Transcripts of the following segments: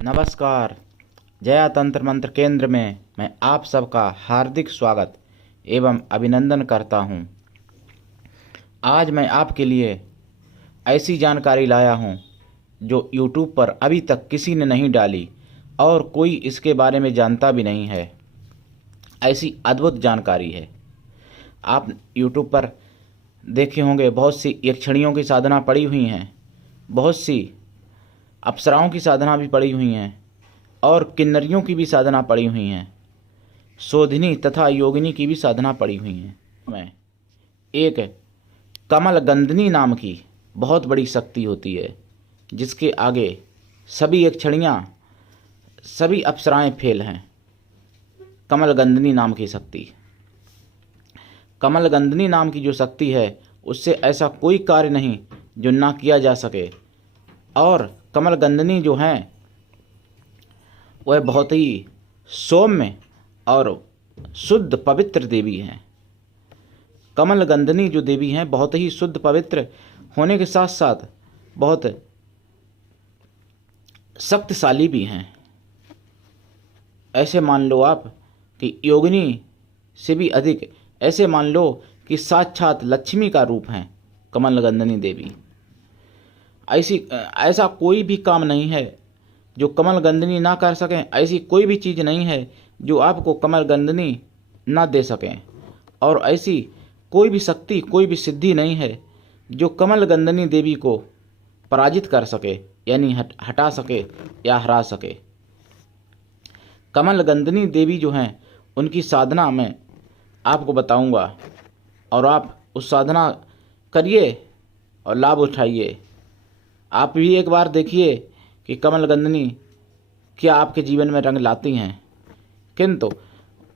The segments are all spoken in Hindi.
नमस्कार। जया तंत्र मंत्र केंद्र में मैं आप सबका हार्दिक स्वागत एवं अभिनंदन करता हूं। आज मैं आपके लिए ऐसी जानकारी लाया हूं जो YouTube पर अभी तक किसी ने नहीं डाली और कोई इसके बारे में जानता भी नहीं है। ऐसी अद्भुत जानकारी है। आप YouTube पर देखे होंगे बहुत सी यक्षिणियों की साधना पड़ी हुई हैं, बहुत सी अप्सराओं की साधना भी पड़ी हुई हैं और किन्नरियों की भी साधना पड़ी हुई हैं, शोधिनी तथा योगिनी की भी साधना पड़ी हुई हैं। मैं एक कमलगंधनी नाम की बहुत बड़ी शक्ति होती है जिसके आगे सभी यक्षिणियाँ, सभी अप्सराएं फेल हैं। कमलगंधनी नाम की शक्ति, कमलगंधनी नाम की जो शक्ति है उससे ऐसा कोई कार्य नहीं जो ना किया जा सके। और कमलगंधनी जो हैं वह बहुत ही सौम्य और शुद्ध पवित्र देवी हैं। कमलगंधनी जो देवी हैं बहुत ही शुद्ध पवित्र होने के साथ साथ बहुत शक्तिशाली भी हैं। ऐसे मान लो आप कि योगिनी से भी अधिक, ऐसे मान लो कि साक्षात लक्ष्मी का रूप हैं कमलगंधनी देवी। ऐसा कोई भी काम नहीं है जो कमलगंधनी ना कर सकें। ऐसी कोई भी चीज़ नहीं है जो आपको कमलगंधनी ना दे सकें। और ऐसी कोई भी शक्ति, कोई भी सिद्धि नहीं है जो कमलगंधनी देवी को पराजित कर सके, यानी हटा सके या हरा सके। कमलगंधनी देवी जो हैं उनकी साधना मैं आपको बताऊंगा और आप उस साधना करिए और लाभ उठाइए। आप भी एक बार देखिए कि कमलगंधनी क्या आपके जीवन में रंग लाती हैं। किंतु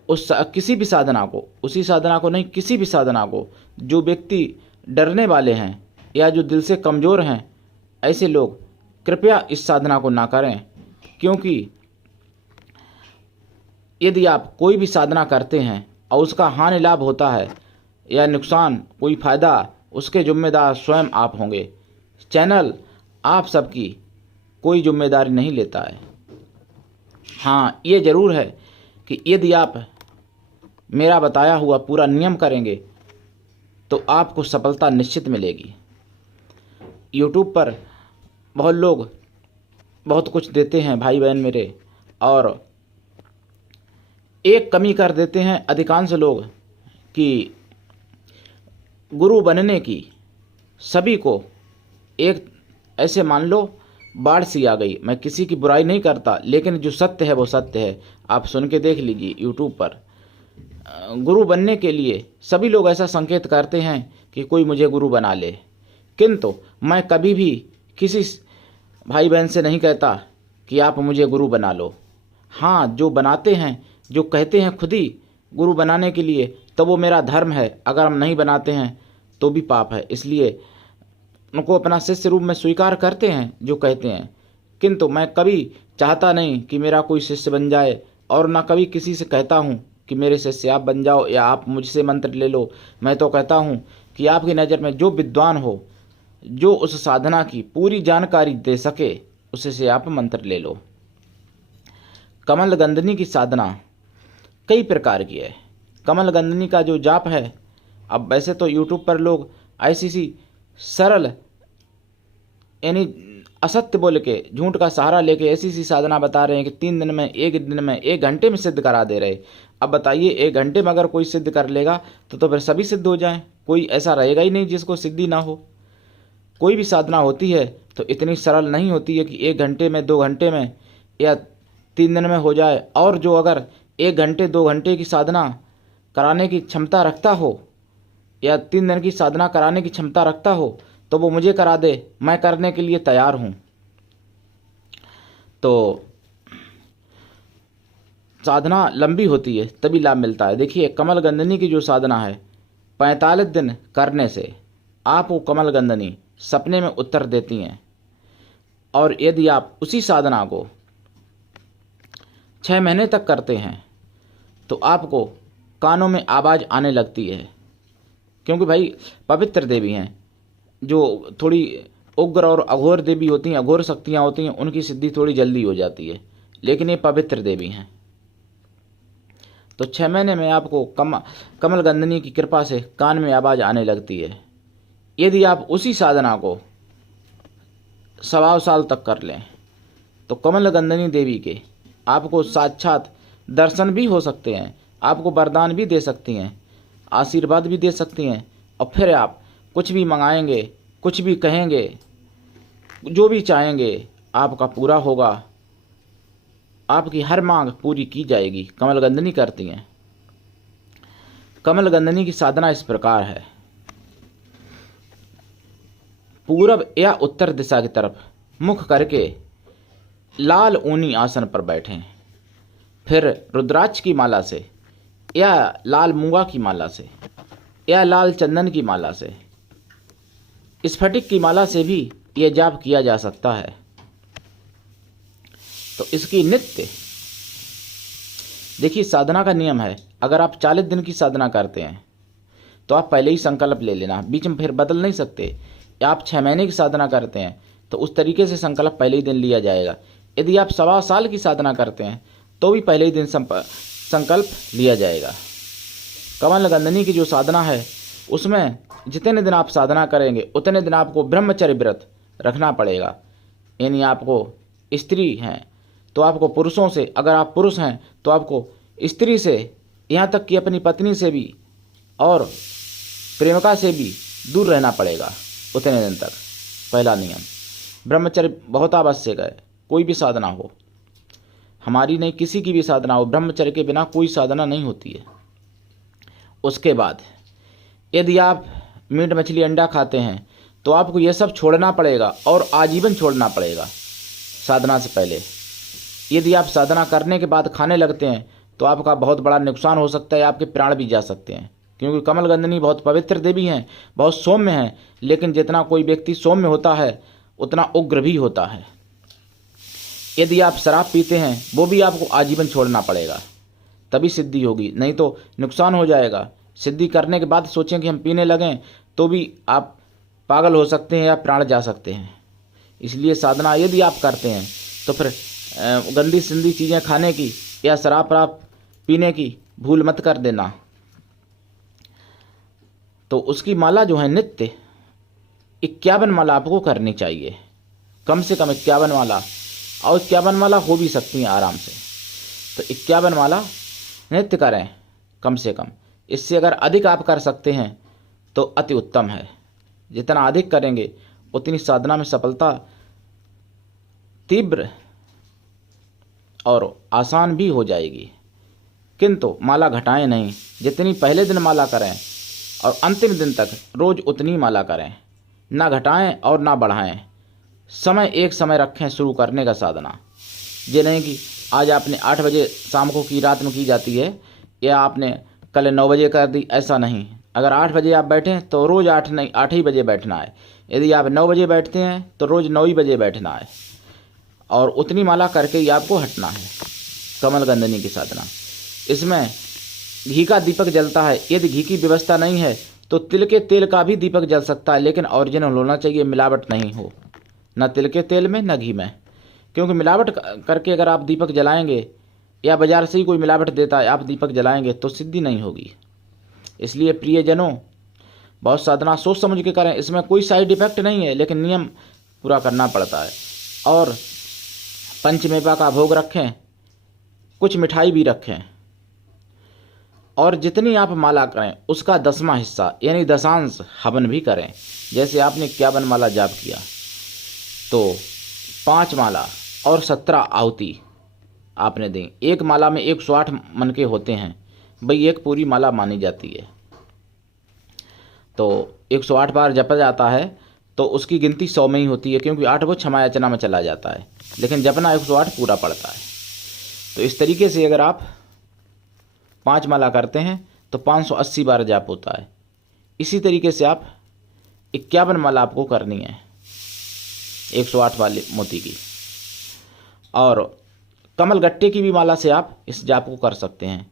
किसी भी साधना को, उसी साधना को नहीं, किसी भी साधना को जो व्यक्ति डरने वाले हैं या जो दिल से कमज़ोर हैं, ऐसे लोग कृपया इस साधना को ना करें। क्योंकि यदि आप कोई भी साधना करते हैं और उसका हानि लाभ होता है या नुकसान, कोई फ़ायदा, उसके जिम्मेदार स्वयं आप होंगे। चैनल आप सबकी कोई जिम्मेदारी नहीं लेता है। हाँ, ये ज़रूर है कि यदि आप मेरा बताया हुआ पूरा नियम करेंगे तो आपको सफलता निश्चित मिलेगी। YouTube पर बहुत लोग बहुत कुछ देते हैं भाई बहन मेरे, और एक कमी कर देते हैं अधिकांश लोग कि गुरु बनने की सभी को एक ऐसे मान लो बाढ़ सी आ गई। मैं किसी की बुराई नहीं करता, लेकिन जो सत्य है वो सत्य है। आप सुन के देख लीजिए YouTube पर। गुरु बनने के लिए सभी लोग ऐसा संकेत करते हैं कि कोई मुझे गुरु बना ले। किंतु मैं कभी भी किसी भाई बहन से नहीं कहता कि आप मुझे गुरु बना लो। हाँ, जो बनाते हैं, जो कहते हैं खुद ही गुरु बनाने के लिए, तो वो मेरा धर्म है। अगर हम नहीं बनाते हैं तो भी पाप है। इसलिए उनको अपना शिष्य रूप में स्वीकार करते हैं जो कहते हैं। किंतु मैं कभी चाहता नहीं कि मेरा कोई शिष्य बन जाए, और ना कभी किसी से कहता हूँ कि मेरे शिष्य आप बन जाओ या आप मुझसे मंत्र ले लो। मैं तो कहता हूँ कि आपकी नज़र में जो विद्वान हो, जो उस साधना की पूरी जानकारी दे सके, उसे से आप मंत्र ले लो। कमलगंधनी की साधना कई प्रकार की है। कमलगंधनी का जो जाप है, अब वैसे तो YouTube पर लोग ऐसी सी सरल, यानी असत्य बोल के, झूठ का सहारा लेके ऐसी सी साधना बता रहे हैं कि 3 दिन में, 1 दिन में, 1 घंटे में सिद्ध करा दे रहे। अब बताइए, 1 घंटे में अगर कोई सिद्ध कर लेगा तो फिर सभी सिद्ध हो जाएं। कोई ऐसा रहेगा ही नहीं जिसको सिद्धि ना हो। कोई भी साधना होती है तो इतनी सरल नहीं होती है कि 1 घंटे में, 2 घंटे में या 3 दिन में हो जाए। और जो अगर 1 घंटे 2 घंटे की साधना कराने की क्षमता रखता हो या 3 दिन की साधना कराने की क्षमता रखता हो तो वो मुझे करा दे, मैं करने के लिए तैयार हूँ। तो साधना लंबी होती है तभी लाभ मिलता है। देखिए, कमलगंधनी की जो साधना है, 45 दिन करने से आपको कमलगंधनी सपने में उत्तर देती हैं। और यदि आप उसी साधना को 6 महीने तक करते हैं तो आपको कानों में आवाज़ आने लगती है। क्योंकि भाई पवित्र देवी हैं, जो थोड़ी उग्र और अघोर देवी होती हैं, अघोर शक्तियाँ होती हैं, उनकी सिद्धि थोड़ी जल्दी हो जाती है, लेकिन ये पवित्र देवी हैं। तो 6 महीने में आपको कमल गंधनी की कृपा से कान में आवाज़ आने लगती है। यदि आप उसी साधना को 1.25 साल तक कर लें तो कमल गंधनी देवी के आपको साक्षात दर्शन भी हो सकते हैं, आपको वरदान भी दे सकती हैं, आशीर्वाद भी दे सकती हैं, और फिर आप कुछ भी मंगाएंगे, कुछ भी कहेंगे, जो भी चाहेंगे आपका पूरा होगा, आपकी हर मांग पूरी की जाएगी। कमल गंधनी करती हैं। कमल गंधनी की साधना इस प्रकार है। पूरब या उत्तर दिशा की तरफ मुख करके लाल ऊनी आसन पर बैठें, फिर रुद्राक्ष की माला से या लाल मूंगा की माला से या लाल चंदन की माला से, स्फटिक की माला से भी यह जाप किया जा सकता है। तो इसकी नित्य देखिए साधना का नियम है। अगर आप 40 दिन की साधना करते हैं तो आप पहले ही संकल्प ले लेना, बीच में फिर बदल नहीं सकते। या आप 6 महीने की साधना करते हैं तो उस तरीके से संकल्प पहले ही दिन लिया जाएगा। यदि आप 1.25 साल की साधना करते हैं तो भी पहले ही दिन संकल्प लिया जाएगा। कमल गंधनी की जो साधना है उसमें जितने दिन आप साधना करेंगे उतने दिन आपको ब्रह्मचर्य व्रत रखना पड़ेगा। यानी आपको स्त्री हैं तो आपको पुरुषों से, अगर आप पुरुष हैं तो आपको स्त्री से, यहाँ तक कि अपनी पत्नी से भी और प्रेमिका से भी दूर रहना पड़ेगा उतने दिन तक। पहला नियम, ब्रह्मचर्य बहुत आवश्यक है। कोई भी साधना हो, हमारी नहीं किसी की भी साधना हो, ब्रह्मचर्य के बिना कोई साधना नहीं होती है। उसके बाद यदि आप मीट मछली अंडा खाते हैं तो आपको यह सब छोड़ना पड़ेगा और आजीवन छोड़ना पड़ेगा साधना से पहले। यदि आप साधना करने के बाद खाने लगते हैं तो आपका बहुत बड़ा नुकसान हो सकता है, आपके प्राण भी जा सकते हैं, क्योंकि कमल गंधनी बहुत पवित्र देवी हैं, बहुत सौम्य हैं। लेकिन जितना कोई व्यक्ति सौम्य होता है उतना उग्र भी होता है। यदि आप शराब पीते हैं वो भी आपको आजीवन छोड़ना पड़ेगा, तभी सिद्धि होगी, नहीं तो नुकसान हो जाएगा। सिद्धि करने के बाद सोचें कि हम पीने लगें तो भी आप पागल हो सकते हैं या प्राण जा सकते हैं। इसलिए साधना यदि आप करते हैं तो फिर गंदी सिंधी चीज़ें खाने की या शराब पीने की भूल मत कर देना। तो उसकी माला जो है नित्य 51 माला आपको करनी चाहिए, कम से कम 51 माला, और 51 माला हो भी सकती हैं आराम से। तो 51 माला नित्य करें कम से कम। इससे अगर अधिक आप कर सकते हैं तो अति उत्तम है। जितना अधिक करेंगे उतनी साधना में सफलता तीव्र और आसान भी हो जाएगी। किंतु माला घटाएं नहीं, जितनी पहले दिन माला करें और अंतिम दिन तक रोज उतनी माला करें, ना घटाएं और ना बढ़ाएं। समय एक समय रखें शुरू करने का साधना। ये नहीं कि आज आपने 8 बजे शाम को की, रात में की जाती है, या आपने कल 9 बजे कर दी, ऐसा नहीं। अगर 8 बजे आप बैठें तो रोज़ 8 ही बजे बैठना है। यदि आप 9 बजे बैठते हैं तो रोज़ 9 ही बजे बैठना है, और उतनी माला करके ही आपको हटना है। कमल गंधनी की साधना, इसमें घी का दीपक जलता है। यदि घी की व्यवस्था नहीं है तो तिल के तेल का भी दीपक जल सकता है, लेकिन ओरिजिनल होना चाहिए, मिलावट नहीं हो, न तिल के तेल में न घी में। क्योंकि मिलावट करके अगर आप दीपक जलाएंगे या बाजार से ही कोई मिलावट देता है आप दीपक जलाएंगे तो सिद्धि नहीं होगी। इसलिए प्रियजनों, बहुत साधना सोच समझ के करें, इसमें कोई साइड इफेक्ट नहीं है, लेकिन नियम पूरा करना पड़ता है। और पंचमेवा का भोग रखें, कुछ मिठाई भी रखें, और जितनी आप माला करें उसका 10वां हिस्सा यानी दशांश हवन भी करें। जैसे आपने 51 माला जाप किया तो 5 माला और 17 आहुति आपने दी। एक माला में 108 मन के होते हैं, भाई एक पूरी माला मानी जाती है। तो 108 बार जपा जाता है तो उसकी गिनती 100 में ही होती है, क्योंकि 8 वो क्षमा याचना में चला जाता है, लेकिन जपना 108 पूरा पड़ता है। तो इस तरीके से अगर आप 5 माला करते हैं तो 580 बार जाप होता है। इसी तरीके से आप 51 माला आपको करनी है 108 वाले मोती की। और कमल गट्टे की भी माला से आप इस जाप को कर सकते हैं,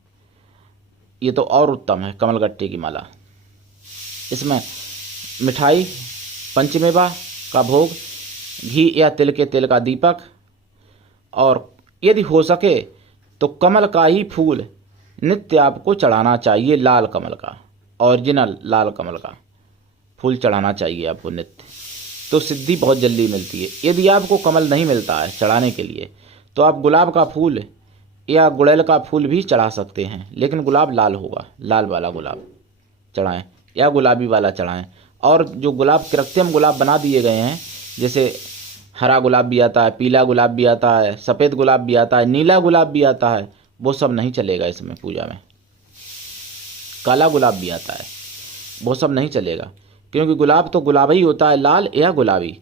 ये तो और उत्तम है। कमल गट्टे की माला, इसमें मिठाई, पंचमेवा का भोग, घी या तिल के तेल का दीपक, और यदि हो सके तो कमल का ही फूल नित्य आपको चढ़ाना चाहिए। लाल कमल का, ओरिजिनल लाल कमल का फूल चढ़ाना चाहिए आपको नित्य, तो सिद्धि बहुत जल्दी मिलती है। यदि आपको कमल नहीं मिलता है चढ़ाने के लिए तो आप गुलाब का फूल या गुड़ैल का फूल भी चढ़ा सकते हैं, लेकिन गुलाब लाल होगा, लाल वाला गुलाब चढ़ाएं या गुलाबी वाला चढ़ाएं। और जो गुलाब कृत्रिम गुलाब बना दिए गए हैं, जैसे हरा गुलाब भी आता है, पीला गुलाब भी आता है, सफ़ेद गुलाब भी आता है, नीला गुलाब भी आता है, वो सब नहीं चलेगा इसमें पूजा में। काला गुलाब भी आता है, वो सब नहीं चलेगा, क्योंकि गुलाब तो गुलाब ही होता है, लाल या गुलाबी।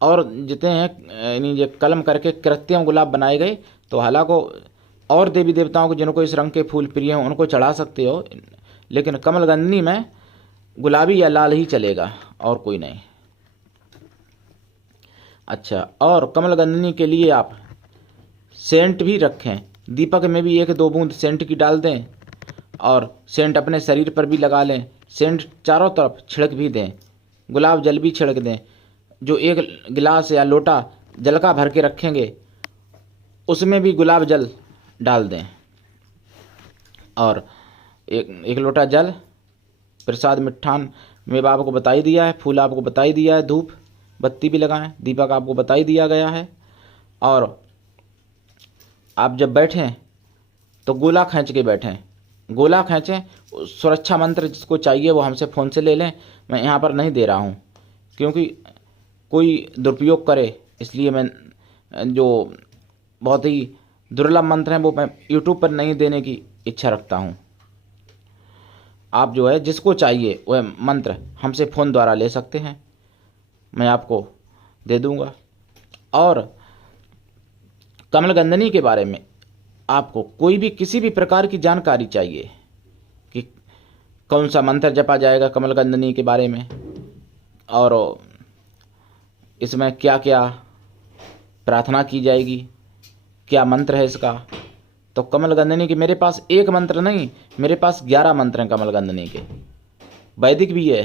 और जितने हैं यानी ये कलम करके कृत्रिम गुलाब बनाए गए, तो हालांकि और देवी देवताओं को जिनको इस रंग के फूल प्रिय हैं उनको चढ़ा सकते हो, लेकिन कमलगंधनी में गुलाबी या लाल ही चलेगा और कोई नहीं। अच्छा, और कमलगंधनी के लिए आप सेंट भी रखें, दीपक में भी 1-2 बूंद सेंट की डाल दें और सेंट अपने शरीर पर भी लगा लें। सेंट चारों तरफ छिड़क भी दें, गुलाब जल भी छिड़क दें। जो 1 गिलास या लोटा जल का भर के रखेंगे उसमें भी गुलाब जल डाल दें, और एक लोटा जल, प्रसाद मिष्ठान में आपको बता ही दिया है, फूल आपको बता ही दिया है, धूप बत्ती भी लगाएं, दीपक आपको बता ही दिया गया है। और आप जब बैठें तो गोला खींच के बैठें, गोला खींचें। सुरक्षा मंत्र जिसको चाहिए वो हमसे फ़ोन से ले लें, मैं यहाँ पर नहीं दे रहा हूँ क्योंकि कोई दुरुपयोग करे, इसलिए मैं जो बहुत ही दुर्लभ मंत्र हैं वो मैं यूट्यूब पर नहीं देने की इच्छा रखता हूँ। आप जो है जिसको चाहिए वह मंत्र हमसे फ़ोन द्वारा ले सकते हैं, मैं आपको दे दूँगा। और कमलगंधनी के बारे में आपको कोई भी किसी भी प्रकार की जानकारी चाहिए कि कौन सा मंत्र जपा जाएगा कमलगंधनी के बारे में, और इसमें क्या क्या प्रार्थना की जाएगी, क्या मंत्र है इसका, तो कमलगंधनी के मेरे पास एक मंत्र नहीं, मेरे पास 11 मंत्र हैं कमलगंधनी के। वैदिक भी है,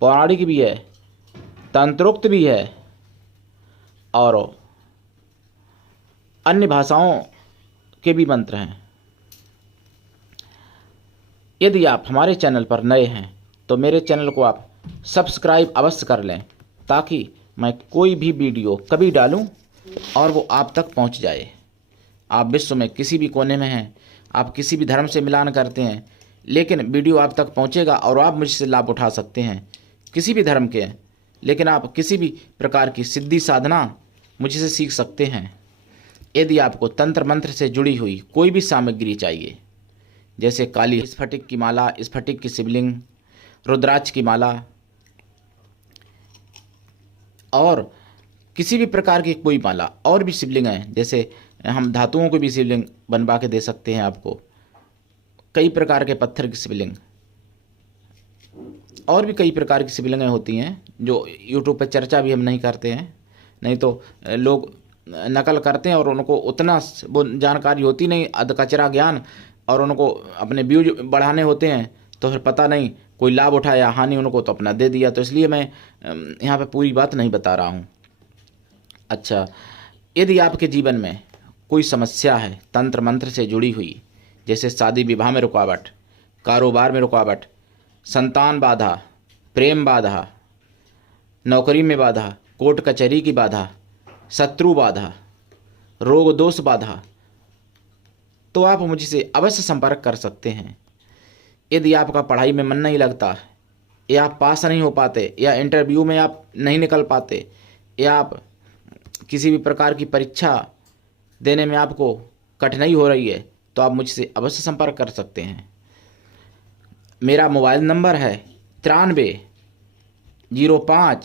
पौराणिक भी है, तंत्रोक्त भी है, और अन्य भाषाओं के भी मंत्र हैं। यदि आप हमारे चैनल पर नए हैं तो मेरे चैनल को आप सब्सक्राइब अवश्य कर लें, ताकि मैं कोई भी वीडियो कभी डालूं और वो आप तक पहुंच जाए। आप विश्व में किसी भी कोने में हैं, आप किसी भी धर्म से मिलान करते हैं, लेकिन वीडियो आप तक पहुंचेगा और आप मुझसे लाभ उठा सकते हैं, किसी भी धर्म के, लेकिन आप किसी भी प्रकार की सिद्धि साधना मुझसे सीख सकते हैं। यदि आपको तंत्र मंत्र से जुड़ी हुई कोई भी सामग्री चाहिए, जैसे काली स्फटिक की माला, स्फटिक की शिवलिंग, रुद्राक्ष की माला, और किसी भी प्रकार की कोई माला, और भी शिवलिंग हैं, जैसे हम धातुओं को भी शिवलिंग बनवा के दे सकते हैं आपको, कई प्रकार के पत्थर की शिवलिंग, और भी कई प्रकार की शिवलिंगें होती हैं जो यूट्यूब पर चर्चा भी हम नहीं करते हैं, नहीं तो लोग नकल करते हैं और उनको उतना वो जानकारी होती नहीं, अधकचरा ज्ञान, और उनको अपने व्यूज बढ़ाने होते हैं, तो फिर पता नहीं कोई लाभ उठाया हानि उनको तो अपना दे दिया। तो इसलिए मैं यहाँ पे पूरी बात नहीं बता रहा हूँ। अच्छा, यदि आपके जीवन में कोई समस्या है तंत्र मंत्र से जुड़ी हुई, जैसे शादी विवाह में रुकावट, कारोबार में रुकावट, संतान बाधा, प्रेम बाधा, नौकरी में बाधा, कोर्ट कचहरी की बाधा, शत्रु बाधा, रोग दोष बाधा, तो आप मुझसे अवश्य संपर्क कर सकते हैं। यदि आपका पढ़ाई में मन नहीं लगता, या आप पास नहीं हो पाते, या इंटरव्यू में आप नहीं निकल पाते, या आप किसी भी प्रकार की परीक्षा देने में आपको कठिनाई हो रही है, तो आप मुझसे अवश्य संपर्क कर सकते हैं। मेरा मोबाइल नंबर है 93 05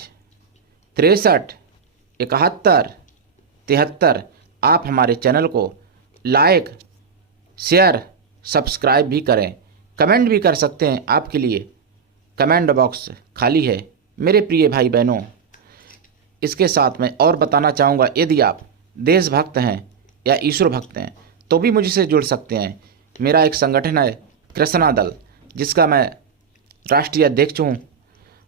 63 71 73। आप हमारे चैनल को लाइक, शेयर, सब्सक्राइब भी करें, कमेंट भी कर सकते हैं। आपके लिए कमेंट बॉक्स खाली है मेरे प्रिय भाई बहनों। इसके साथ मैं और बताना चाहूँगा, यदि आप देशभक्त हैं या ईश्वर भक्त हैं तो भी मुझसे जुड़ सकते हैं। मेरा एक संगठन है कृष्णा दल, जिसका मैं राष्ट्रीय अध्यक्ष हूँ,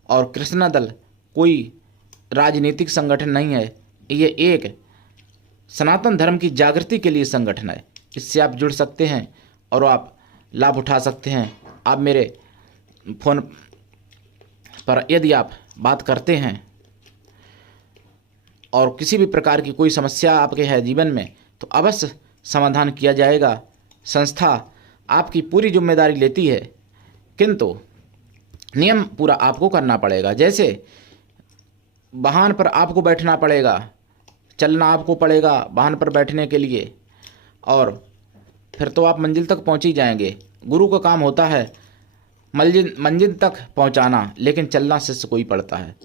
और कृष्णा दल कोई राजनीतिक संगठन नहीं है, ये एक सनातन धर्म की जागृति के लिए संगठन है। इससे आप जुड़ सकते हैं और आप लाभ उठा सकते हैं। आप मेरे फ़ोन पर यदि आप बात करते हैं और किसी भी प्रकार की कोई समस्या आपके है जीवन में, तो अवश्य समाधान किया जाएगा। संस्था आपकी पूरी जिम्मेदारी लेती है, किंतु नियम पूरा आपको करना पड़ेगा। जैसे वाहन पर आपको बैठना पड़ेगा, चलना आपको पड़ेगा वाहन पर बैठने के लिए, और फिर तो आप मंजिल तक पहुंच ही जाएंगे। गुरु का काम होता है मंजिल तक पहुंचाना, लेकिन चलना शिष्य को ही पड़ता है।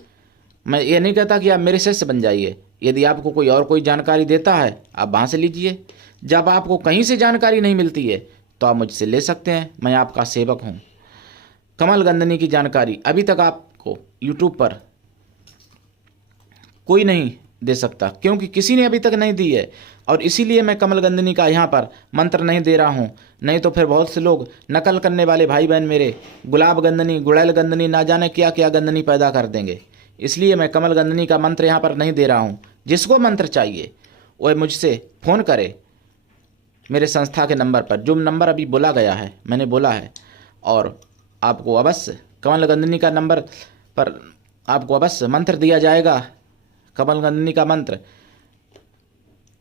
मैं ये नहीं कहता कि आप मेरे शिष्य बन जाइए। यदि आपको कोई जानकारी देता है, आप वहाँ से लीजिए। जब आपको कहीं से जानकारी नहीं मिलती है तो आप मुझसे ले सकते हैं, मैं आपका सेवक हूँ। कमल गंदनी की जानकारी अभी तक आपको यूट्यूब पर कोई नहीं दे सकता, क्योंकि किसी ने अभी तक नहीं दी है। और इसीलिए मैं कमल गंदनी का यहाँ पर मंत्र नहीं दे रहा हूँ, नहीं तो फिर बहुत से लोग नकल करने वाले भाई बहन मेरे गुलाब गंदनी, गुड़ैल गंदनी, ना जाने क्या क्या गंदनी पैदा कर देंगे। इसलिए मैं कमल गंदनी का मंत्र यहाँ पर नहीं दे रहा हूँ। जिसको मंत्र चाहिए वह मुझसे फ़ोन करे मेरे संस्था के नंबर पर, जो नंबर अभी बोला गया है, मैंने बोला है। और आपको अवश्य कमल गंदनी का नंबर पर आपको अवश्य मंत्र दिया जाएगा। कमल गंदनी का मंत्र,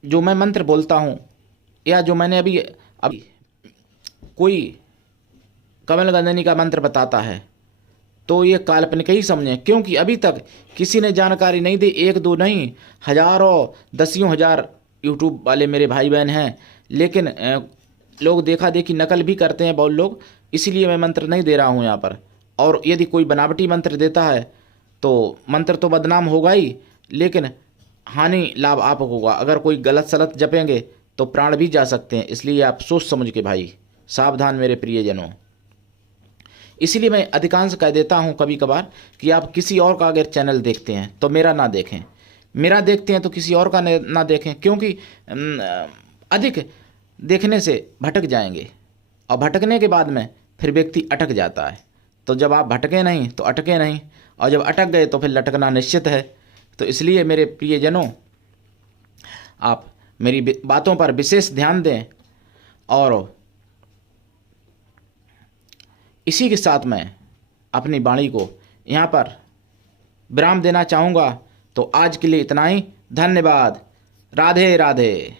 जो मैं मंत्र बोलता हूँ या जो मैंने अभी कोई कमल गंदनी का मंत्र बताता है तो ये काल्पनिक ही समझें, क्योंकि अभी तक किसी ने जानकारी नहीं दी। एक दो नहीं, हजारों दसियों हजार यूट्यूब वाले मेरे भाई बहन हैं, लेकिन लोग देखा देखी नकल भी करते हैं बहुत लोग। इसीलिए मैं मंत्र नहीं दे रहा हूँ यहाँ पर। और यदि कोई बनावटी मंत्र देता है तो मंत्र तो बदनाम होगा ही, लेकिन हानि लाभ आप होगा। अगर कोई गलत सलत जपेंगे तो प्राण भी जा सकते हैं। इसलिए आप सोच समझ के भाई सावधान मेरे प्रियजनों। इसीलिए मैं अधिकांश कह देता हूं कभी कभार कि आप किसी और का अगर चैनल देखते हैं तो मेरा ना देखें, मेरा देखते हैं तो किसी और का ना देखें, क्योंकि अधिक देखने से भटक जाएंगे और भटकने के बाद में फिर व्यक्ति अटक जाता है। तो जब आप भटके नहीं तो अटके नहीं, और जब अटक गए तो फिर लटकना निश्चित है। तो इसलिए मेरे प्रियजनों, आप मेरी बातों पर विशेष ध्यान दें। और इसी के साथ मैं अपनी वाणी को यहाँ पर विराम देना चाहूँगा। तो आज के लिए इतना ही। धन्यवाद। राधे राधे।